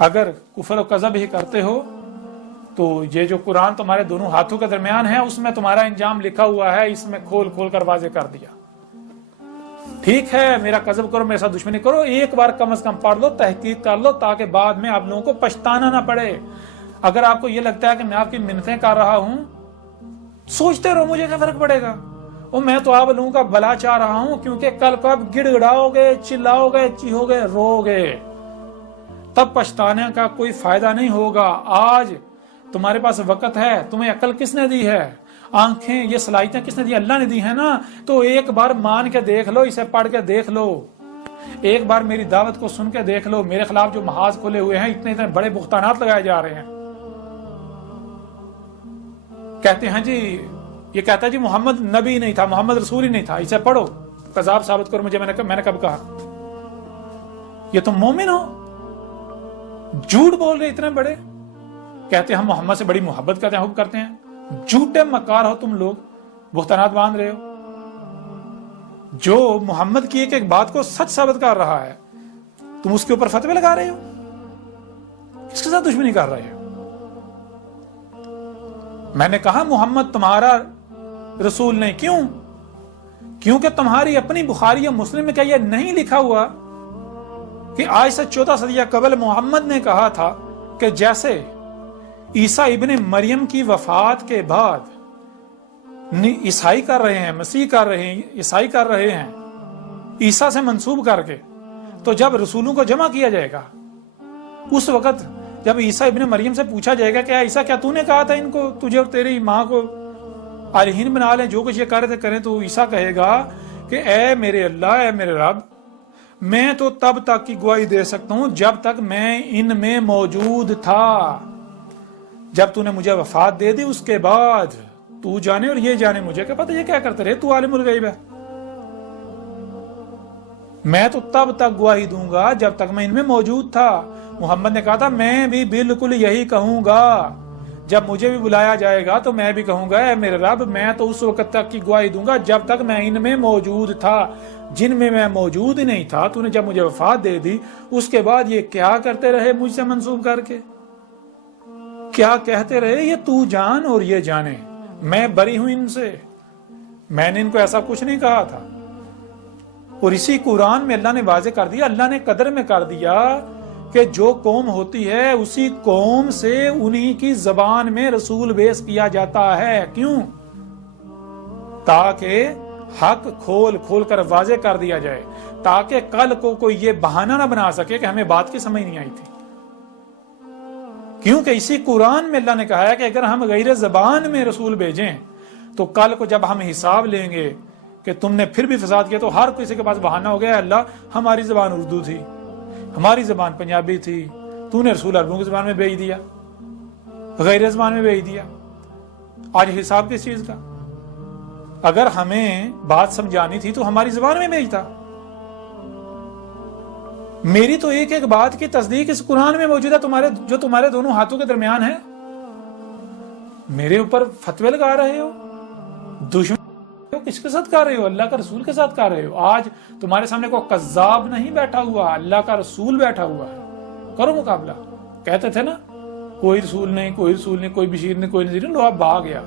اگر کفر و کذب ہی کرتے ہو تو یہ جو قرآن تمہارے دونوں ہاتھوں کے درمیان ہے اس میں تمہارا انجام لکھا ہوا ہے، اس میں کھول کھول کر واضح کر دیا۔ ٹھیک ہے میرا کذب کرو، میرے ساتھ دشمنی کرو، ایک بار کم از کم پڑھ لو، تحقیق کر لو، تاکہ بعد میں آپ لوگوں کو پچھتانا نہ پڑے۔ اگر آپ کو یہ لگتا ہے کہ میں آپ کی منتیں کر رہا ہوں، سوچتے رہو، مجھے کیا فرق پڑے گا، اور میں تو آپ لوگوں کا بھلا چاہ رہا ہوں، کیونکہ کل کو آپ گڑ گڑاؤ گے، چلاؤ گے، چیخو گے، رو گے، تب پچھتانے کا کوئی فائدہ نہیں ہوگا۔ آج تمہارے پاس وقت ہے، تمہیں عقل کس نے دی ہے، آنکھیں، یہ صلاحیتیں کس نے دی؟ اللہ نے دی ہے نا۔ تو ایک بار مان کے دیکھ لو، اسے پڑھ کے دیکھ لو، ایک بار میری دعوت کو سن کے دیکھ لو۔ میرے خلاف جو محاذ کھلے ہوئے ہیں، اتنے اتنے بڑے بہتانات لگائے جا رہے ہیں۔ کہتے ہیں جی، یہ کہتا ہے جی محمد نبی نہیں تھا، محمد رسول ہی نہیں تھا، اسے پڑھو، کذاب ثابت کرو مجھے، میں نے کب کہا؟ یہ تم مومن ہو؟ جھوٹ بول رہے اتنے بڑے، کہتے ہیں ہم محمد سے بڑی محبت کرتے ہیں، حب کرتے ہیں۔ جھوٹے مکار ہو تم لوگ، بہتانات باندھ رہے ہو۔ جو محمد کی ایک ایک بات کو سچ ثابت کر رہا ہے، تم اس کے اوپر فتوے لگا رہے ہو، کس کے ساتھ دشمنی کر رہے ہو؟ میں نے کہا محمد تمہارا رسول نہیں، کیوں؟ کیونکہ تمہاری اپنی بخاری یا مسلم میں کیا یہ نہیں لکھا ہوا کہ آج سے 14 صدیہ قبل محمد نے کہا تھا کہ جیسے عیسیٰ ابن مریم کی وفات کے بعد عیسائی کر رہے ہیں، مسیح کر رہے ہیں، عیسائی کر رہے ہیں عیسیٰ سے منسوب کر کے، تو جب رسولوں کو جمع کیا جائے گا، اس وقت جب عیسیٰ ابن مریم سے پوچھا جائے گا کہ عیسیٰ کیا تو نے کہا تھا ان کو، تجھے اور تیری ماں کو الہین بنا لیں، جو کچھ یہ کر رہے تھے کریں، تو عیسیٰ کہے گا کہ اے میرے اللہ، اے میرے رب، میں تو تب تک کی گواہی دے سکتا ہوں جب تک میں ان میں موجود تھا، جب تو نے مجھے وفات دے دی اس کے بعد تو جانے اور یہ جانے مجھے کیا پتہ یہ کیا کرتے رہے، تو عالم الغیب ہے۔ میں تو تب تک گواہی دوں گا جب تک میں ان میں موجود تھا۔ محمد نے کہا تھا میں بھی بالکل یہی کہوں گا، جب مجھے بھی بلایا جائے گا تو میں بھی کہوں گا اے میرے رب، میں تو اس وقت تک کی گواہی دوں گا جب تک میں ان میں موجود تھا، جن میں میں موجود ہی نہیں تھا تو نے جب مجھے وفات دے دی، اس کے بعد یہ کیا کرتے رہے مجھ سے منسوب کر کے، کیا کہتے رہے، یہ تو جان اور یہ جانے، میں بری ہوں ان سے، میں نے ان کو ایسا کچھ نہیں کہا تھا۔ اور اسی قرآن میں اللہ نے واضح کر دیا، اللہ نے قدر میں کر دیا کہ جو قوم ہوتی ہے اسی قوم سے انہی کی زبان میں رسول بیس کیا جاتا ہے۔ کیوں؟ تاکہ حق کھول کھول کر واضح کر دیا جائے، تاکہ کل کو کوئی یہ بہانہ نہ بنا سکے کہ ہمیں بات کی سمجھ نہیں آئی تھی۔ کیونکہ اسی قرآن میں اللہ نے کہا ہے کہ اگر ہم غیر زبان میں رسول بھیجیں تو کل کو جب ہم حساب لیں گے کہ تم نے پھر بھی فساد کیا، تو ہر کسی کے پاس بہانہ ہو گیا، اللہ ہماری زبان اردو تھی، ہماری زبان پنجابی تھی، تو نے رسول عربوں کی زبان میں بھیج دیا، غیر زبان میں بھیج دیا۔ آج حساب کس چیز کا؟ اگر ہمیں بات سمجھانی تھی تو ہماری زبان میں بھیجتا۔ میری تو ایک ایک بات کی تصدیق اس قرآن میں موجود ہے، جو تمہارے دونوں ہاتھوں کے درمیان ہے۔ میرے اوپر فتوے لگا رہے ہو، دشمن کس کے ساتھ کر رہے ہو؟ اللہ کا رسول کے ساتھ کر رہے ہو۔ آج تمہارے سامنے کوئی کذاب نہیں بیٹھا ہوا، اللہ کا رسول بیٹھا ہوا ہے، کرو مقابلہ۔ کہتے تھے نا کوئی رسول نہیں، کوئی رسول نہیں، کوئی بشیر نہیں، کوئی نذیر نہیں، لو اب بھاگ گیا۔